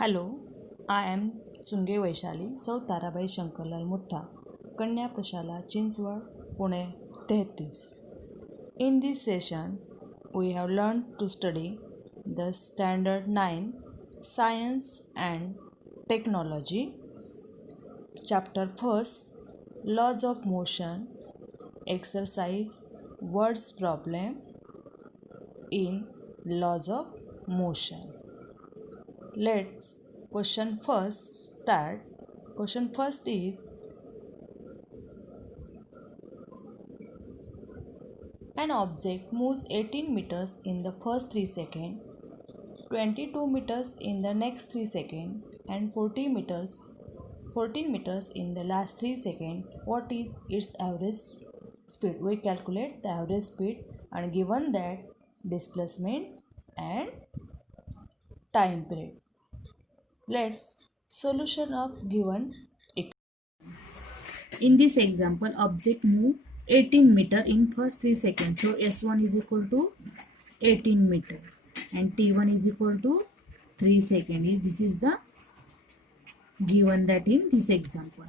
Hello, I am Chunge Vaishali सौ ताराबाई शंकरलाल मुथा कन्या प्रशाला Chinchwad Pune 33. In this session we have learned to study the standard 9 science and technology chapter first laws of motion exercise words problem in laws of motion. Let's question first start. Question first is an object moves 18 meters in the first 3 seconds, 22 meters in the next 3 seconds and 14 meters in the last 3 seconds. What is its average speed? We calculate the average speed and given that displacement and time period. Let's solution of given equation. In this example, object move 18 meter in first 3 seconds. So S1 is equal to 18 meter and T1 is equal to 3 seconds. This is the given that in this example.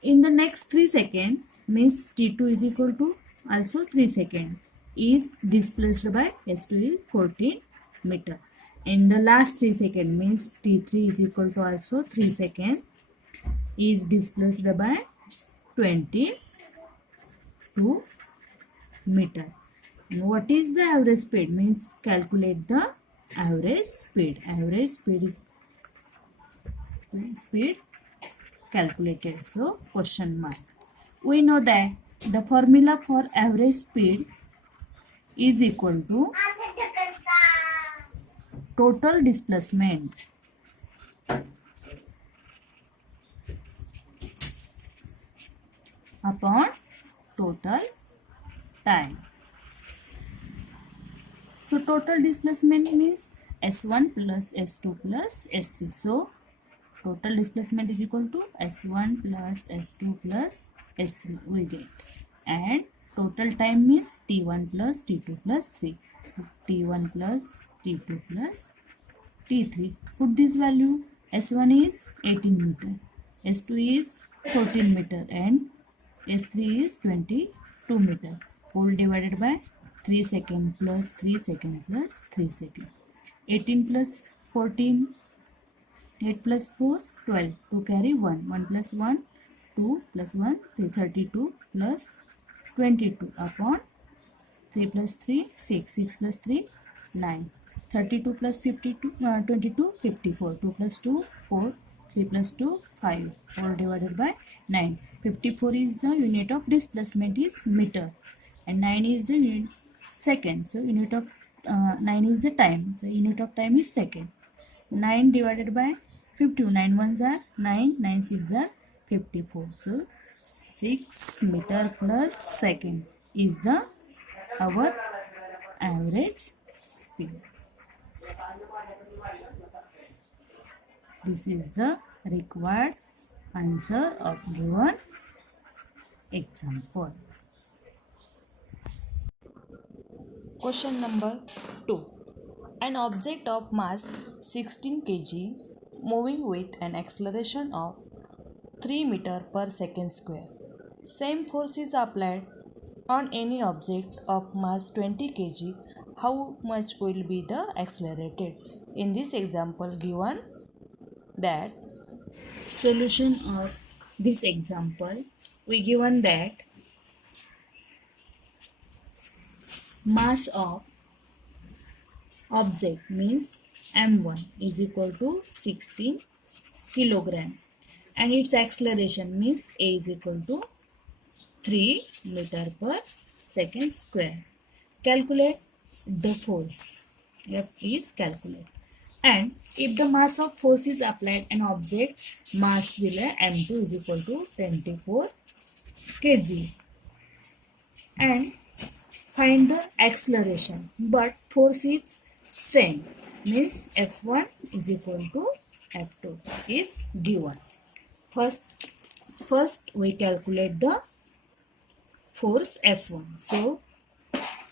In the next 3 seconds means T2 is equal to also 3 seconds is displaced by S2 is 14 meter. In the last 3 seconds means T3 is equal to also 3 seconds is displaced by 22 meter. And what is the average speed? Means calculate the average speed. Average speed calculated. So question mark. We know that the formula for average speed is equal to total displacement upon total time. So total displacement means S1 plus S2 plus S3. So total displacement is equal to S1 plus S2 plus S3 we get. And total time means T1 plus T2 plus 3. T1 plus T2 plus T3. Put this value. S1 is 18 meter. S2 is 14 meter and S3 is 22 meter. Whole divided by 3 second plus 3 second plus 3 second. 18 plus 14, 8 plus 4, 12. To carry 1. 1 plus 1, 2 plus 1, 3, 32 plus 22 upon 3 plus 3, 6. 6 plus 3, 9. 32 plus 52, 22, 54. 2 plus 2, 4. 3 plus 2, 5. 4 divided by 9. 54 is the unit of displacement is meter. And 9 is the unit second. So unit of 9 is the time. The unit of time is second. 9 divided by 52. 9 ones are 9. 9 6 are 54. So 6 meter plus second is the our average speed. This is the required answer of given example. Question number 2. An object of mass 16 kg moving with an acceleration of 3 meter per second square. Same force is applied on any object of mass 20 kg. How much will be the accelerated? In this example given that Solution of this example, we given that mass of object means m1 is equal to 16 kilogram and its acceleration means a is equal to 3 meter per second square. Calculate the force. F is calculate. And if the mass of force is applied an object mass will m2 is equal to 24 kg and find the acceleration but force is same means F1 is equal to F2 is given. First we calculate the force F1. So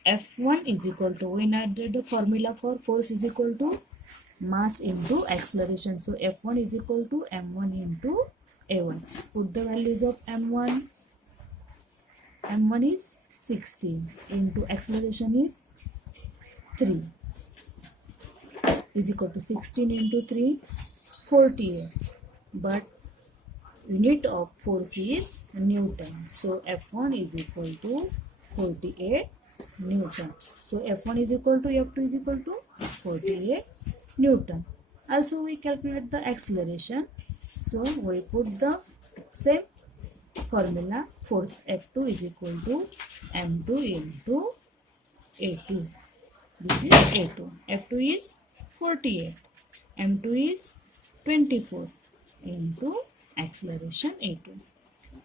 F1 is equal to, we know the formula for force is equal to mass into acceleration. So F1 is equal to m1 into a1. Put the values of m1. m1 is 16 into acceleration is 3 is equal to 16 into 3, 48. But unit of force is Newton. So F1 is equal to 48 Newton. So F1 is equal to F2 is equal to 48 Newton. Also we calculate the acceleration. So we put the same formula. Force F2 is equal to m2 into a2. This is a2. F2 is 48. m2 is 24 into acceleration a2.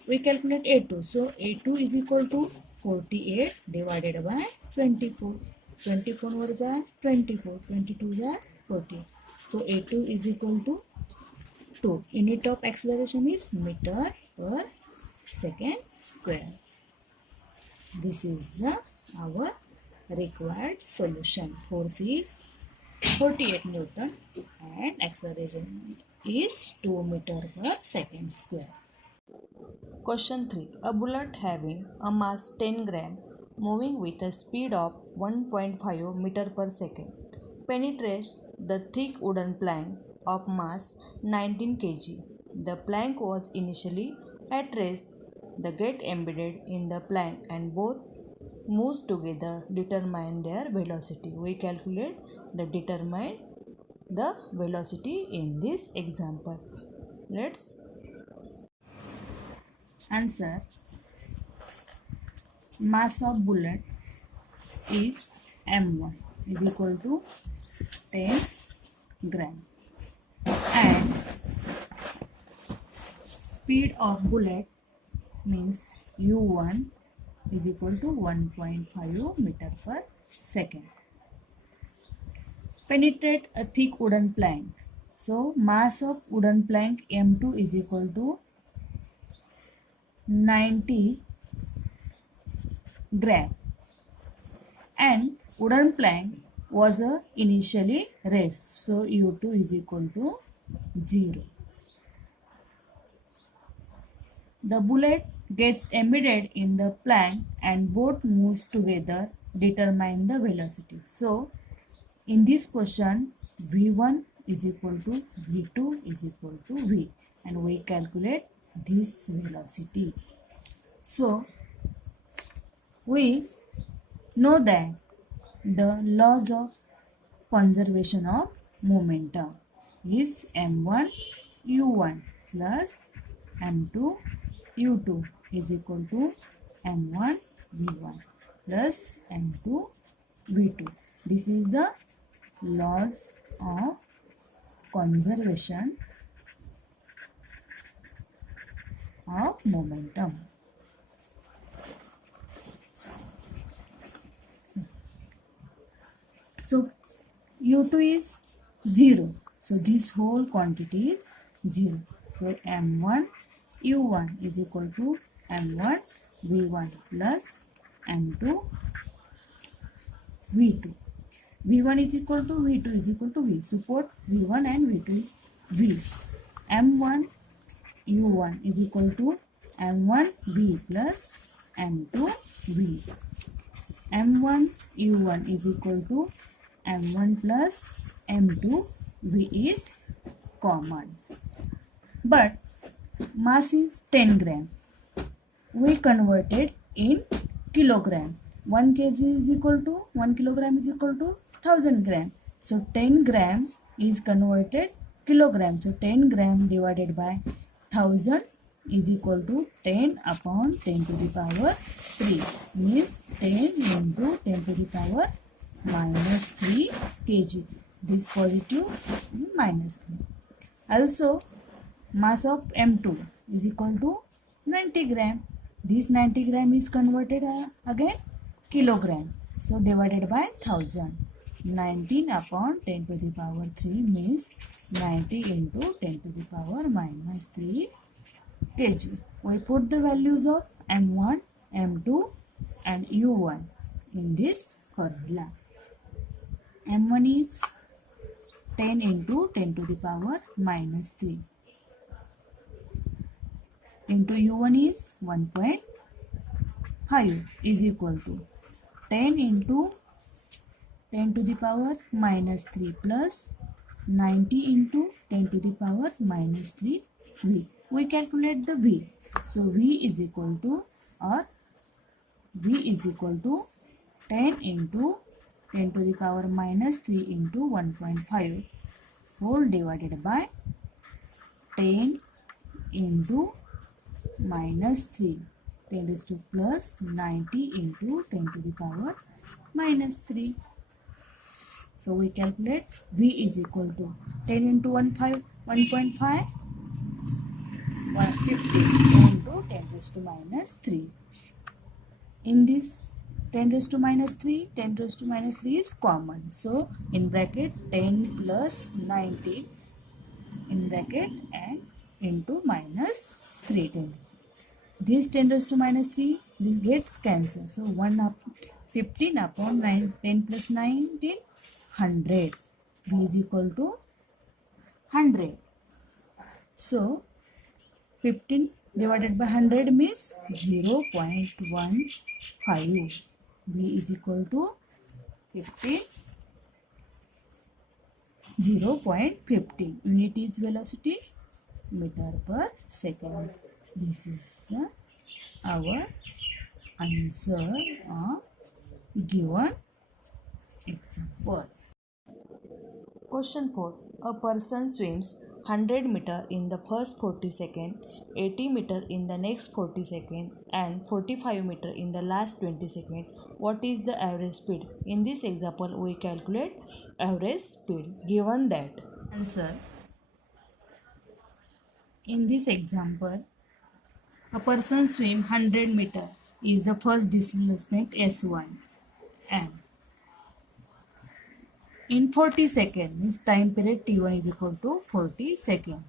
We calculate a2. So a2 is equal to 48 divided by 24. 24 words are 24. 22 are 48. So a2 is equal to 2. Unit of acceleration is meter per second square. This is our required solution. Force is 48 Newton and acceleration is 2 meter per second square. Question 3. A bullet having a mass 10 gram moving with a speed of 1.5 meter per second penetrates the thick wooden plank of mass 19 kg. The plank was initially at rest. The get embedded in the plank and both moves together determine their velocity. We calculate determine the velocity in this example. Let's Answer. Mass of bullet is m1 is equal to 10 gram and speed of bullet means u1 is equal to 1.5 meter per second. Penetrate a thick wooden plank. So mass of wooden plank m2 is equal to 90 gram and wooden plank was initially raised. So u2 is equal to 0. The bullet gets embedded in the plank and both moves together determine the velocity. So in this question v1 is equal to v2 is equal to v and we calculate this velocity. So we know that the laws of conservation of momentum is m1 u1 plus m2 u2 is equal to m1 v1 plus m2 v2. This is the laws of conservation of momentum. So u2 is 0. So this whole quantity is 0. So m1 u1 is equal to m1 v1 plus m2 v2. v1 is equal to v2 is equal to v. Support v1 and v2 is v. m1 u1 is equal to m1 v plus m2 v. m1 u1 is equal to m1 plus m2 v is common. But mass is 10 gram. We converted in kilogram. 1 kg is equal to 1 kilogram is equal to 1000 gram. So 10 grams is converted kilogram. So 10 gram divided by 1000 is equal to 10 upon 10 to the power 3 means 10 into 10 to the power minus 3 kg. This positive minus 3. Also mass of m2 is equal to 90 gram. This 90 gram is converted again kilogram. So divided by 1000. 19 upon 10 to the power 3 means 90 into 10 to the power minus 3 kg. We put the values of m1, m2 and u1 in this formula. m1 is 10 into 10 to the power minus 3 into u1 is 1.5 is equal to 10 into 10 to the power minus 3 plus 90 into 10 to the power minus 3 v. We calculate the v. So v is equal to, or v is equal to 10 into 10 to the power minus 3 into 1.5 whole divided by 10 into minus 3, 10 raised to plus 90 into 10 to the power minus 3. So we calculate v is equal to 10 into 1.5 150 into 10 raised to minus 3. In this 10 raised to minus 3, 10 raised to minus 3 is common. So in bracket 10 plus 90 in bracket and into minus 3 10. This 10 raised to minus 3 this gets cancelled. So 15 upon 9, 10 plus 19, 100. V is equal to 100. So 15 divided by 100 means 0.15. V is equal to 15, 0.15. Unit is velocity meter per second. This is our answer of given example. Question 4. A person swims 100 meter in the first 40 seconds, 80 meter in the next 40 seconds and 45 meter in the last 20 seconds. What is the average speed? In this example, we calculate average speed given that. Answer. In this example, a person swim 100 meter is the first displacement S1 and in 40 seconds means time period T1 is equal to 40 seconds.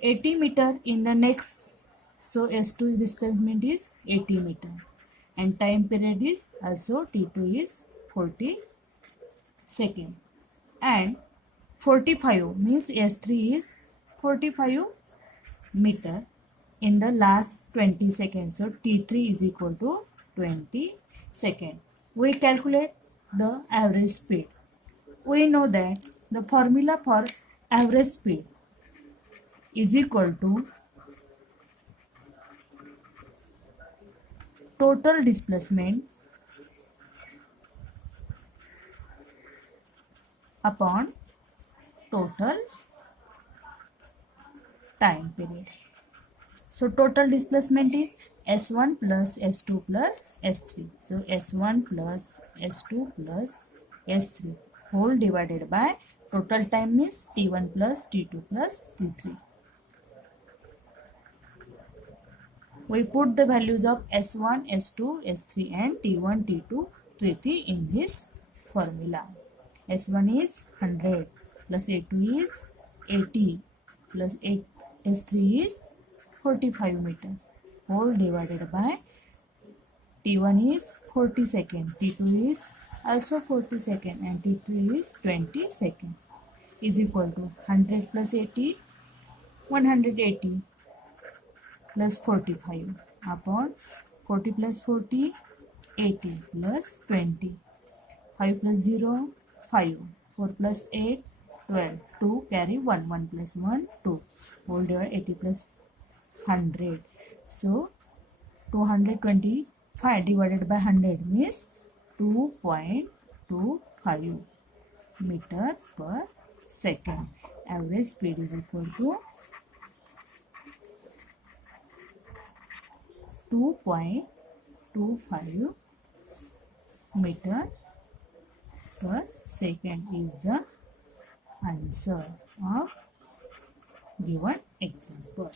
80 meter in the next, so S2 displacement is 80 meter and time period is also T2 is 40 seconds and 45 means S3 is 45 meter in the last 20 seconds. So T3 is equal to 20 seconds. We calculate the average speed. We know that the formula for average speed is equal to total displacement upon total time period. So total displacement is S1 plus S2 plus S3. So S1 plus S2 plus S3 whole divided by total time is T1 plus T2 plus T3. We put the values of S1, S2, S3 and T1, T2, T3 in this formula. S1 is 100 plus A2 is 80 plus S3 is 45 meter whole divided by T1 is 40 second, T2 is also 40 second and T3 is 20 second is equal to 100 plus 80, 180 plus 45 upon 40 plus 40, 80 plus 20, 5 plus 0, 5, 4 plus 8, 12, 2 carry 1, 1 plus 1, 2, whole divided 80 plus 100. So 225 divided by 100 means 2.25 meter per second. Average speed is equal to 2.25 meter per second is the answer of given example.